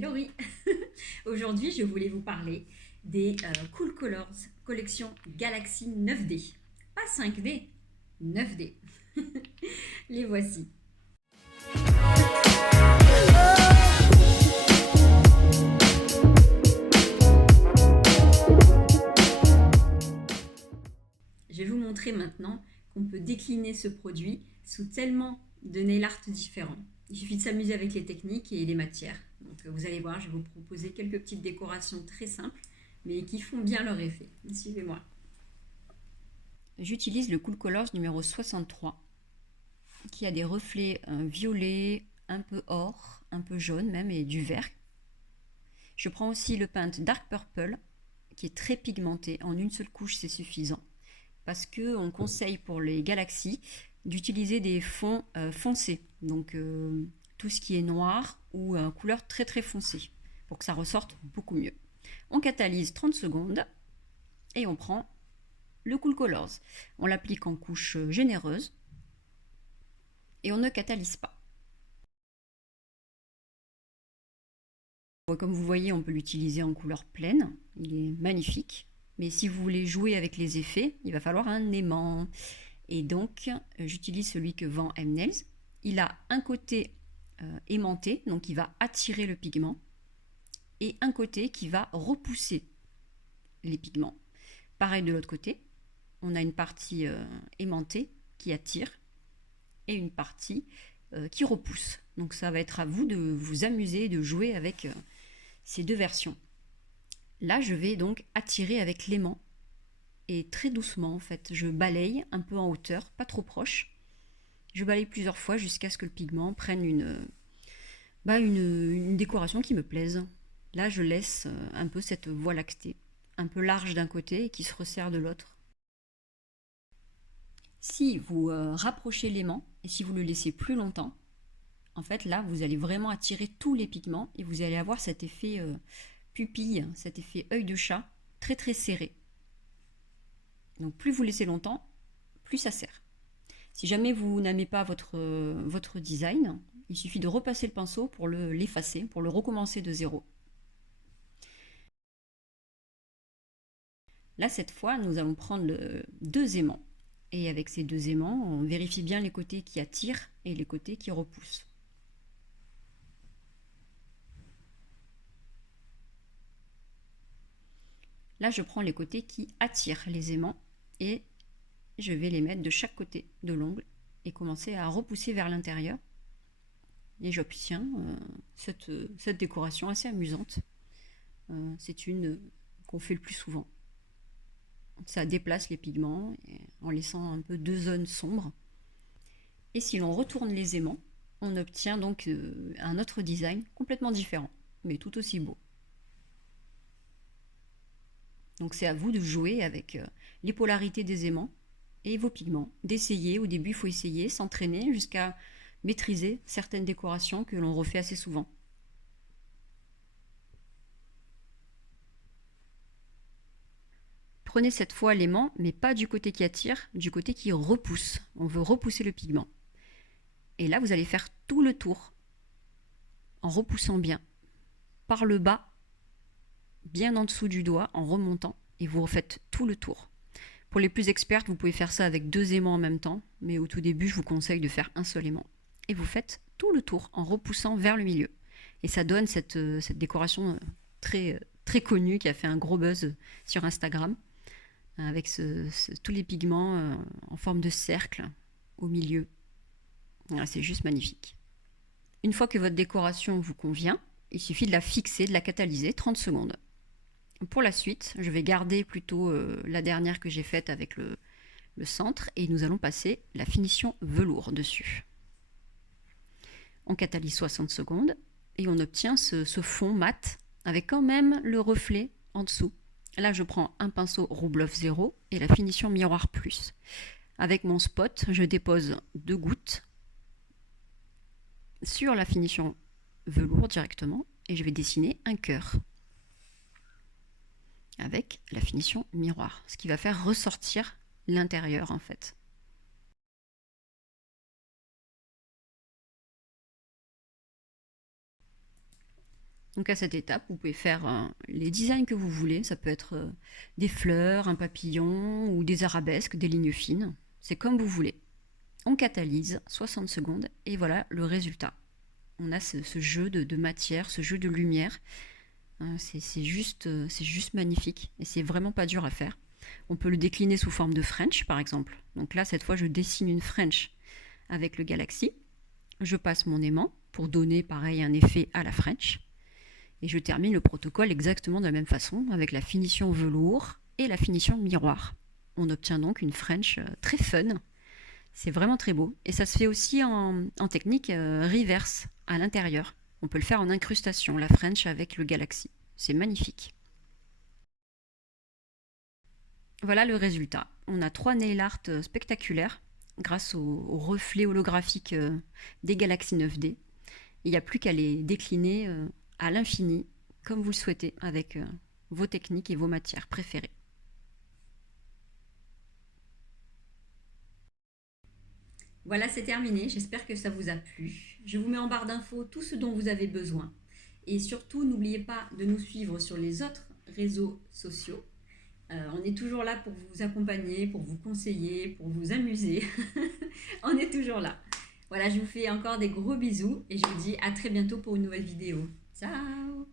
c'est Laurie. Aujourd'hui, je voulais vous parler des Cool Colors collection Galaxy 9D. Pas 5D, 9D. Les voici. Je vais vous montrer maintenant qu'on peut décliner ce produit sous tellement de nail art différents. Il suffit de s'amuser avec les techniques et les matières. Donc vous allez voir, je vais vous proposer quelques petites décorations très simples, mais qui font bien leur effet. Suivez-moi. J'utilise le Cool Colors numéro 63, qui a des reflets violets, un peu or, un peu jaune même, et du vert. Je prends aussi le paint Dark Purple, qui est très pigmenté. En une seule couche, c'est suffisant. Parce qu'on conseille pour les galaxies d'utiliser des fonds foncés. Donc tout ce qui est noir ou couleur très très foncée, pour que ça ressorte beaucoup mieux. On catalyse 30 secondes et on prend le Cool Colors. On l'applique en couche généreuse et on ne catalyse pas. Comme vous voyez, on peut l'utiliser en couleur pleine. Il est magnifique. Mais si vous voulez jouer avec les effets, il va falloir un aimant. Et donc, j'utilise celui que vend M-Nails. Il a un côté aimanté, donc il va attirer le pigment, et un côté qui va repousser les pigments. Pareil de l'autre côté, on a une partie aimantée qui attire, et une partie qui repousse. Donc ça va être à vous de vous amuser, de jouer avec ces deux versions. Là, je vais donc attirer avec l'aimant. Et très doucement en fait, je balaye un peu en hauteur, pas trop proche. Je balaye plusieurs fois jusqu'à ce que le pigment prenne une décoration qui me plaise. Là, je laisse un peu cette voie lactée, un peu large d'un côté et qui se resserre de l'autre. Si vous rapprochez l'aimant et si vous le laissez plus longtemps, en fait là, vous allez vraiment attirer tous les pigments et vous allez avoir cet effet pupille, cet effet œil de chat très très serré. Donc plus vous laissez longtemps, plus ça sert. Si jamais vous n'aimez pas votre design, il suffit de repasser le pinceau pour l'effacer, pour le recommencer de zéro. Là, cette fois, nous allons prendre deux aimants. Et avec ces deux aimants, on vérifie bien les côtés qui attirent et les côtés qui repoussent. Là, je prends les côtés qui attirent les aimants et je vais les mettre de chaque côté de l'ongle et commencer à repousser vers l'intérieur. Et j'obtiens cette décoration assez amusante. C'est une qu'on fait le plus souvent. Ça déplace les pigments en laissant un peu deux zones sombres. Et si l'on retourne les aimants, on obtient donc un autre design complètement différent, mais tout aussi beau. Donc c'est à vous de jouer avec les polarités des aimants et vos pigments, d'essayer. Au début, il faut essayer, s'entraîner jusqu'à maîtriser certaines décorations que l'on refait assez souvent. Prenez cette fois l'aimant, mais pas du côté qui attire, du côté qui repousse. On veut repousser le pigment. Et là, vous allez faire tout le tour en repoussant bien, par le bas, bien en dessous du doigt, en remontant, et vous refaites tout le tour. Pour les plus expertes, vous pouvez faire ça avec deux aimants en même temps, mais au tout début, je vous conseille de faire un seul aimant. Et vous faites tout le tour en repoussant vers le milieu. Et ça donne cette décoration très, très connue qui a fait un gros buzz sur Instagram, avec tous les pigments en forme de cercle au milieu. C'est juste magnifique. Une fois que votre décoration vous convient, il suffit de la fixer, de la catalyser 30 secondes. Pour la suite, je vais garder plutôt la dernière que j'ai faite avec le centre et nous allons passer la finition velours dessus. On catalyse 60 secondes et on obtient ce fond mat avec quand même le reflet en dessous. Là, je prends un pinceau Rouge Bluff 0 et la finition Miroir Plus. Avec mon spot, je dépose 2 gouttes sur la finition velours directement et je vais dessiner un cœur avec la finition miroir, ce qui va faire ressortir l'intérieur en fait. Donc à cette étape, vous pouvez faire les designs que vous voulez. Ça peut être des fleurs, un papillon ou des arabesques, des lignes fines. C'est comme vous voulez. On catalyse 60 secondes et voilà le résultat. On a ce jeu de matière, ce jeu de lumière. C'est juste magnifique et c'est vraiment pas dur à faire. On peut le décliner sous forme de French par exemple. Donc là, cette fois, je dessine une French avec le Galaxy. Je passe mon aimant pour donner pareil un effet à la French. Et je termine le protocole exactement de la même façon avec la finition velours et la finition miroir. On obtient donc une French très fun. C'est vraiment très beau. Et ça se fait aussi en technique reverse à l'intérieur. On peut le faire en incrustation, la French avec le Galaxy. C'est magnifique. Voilà le résultat. On a 3 nail art spectaculaires grâce au reflet holographique des Galaxy 9D. Il n'y a plus qu'à les décliner à l'infini, comme vous le souhaitez, avec vos techniques et vos matières préférées. Voilà, c'est terminé. J'espère que ça vous a plu. Je vous mets en barre d'infos tout ce dont vous avez besoin. Et surtout, n'oubliez pas de nous suivre sur les autres réseaux sociaux. On est toujours là pour vous accompagner, pour vous conseiller, pour vous amuser. On est toujours là. Voilà, je vous fais encore des gros bisous et je vous dis à très bientôt pour une nouvelle vidéo. Ciao!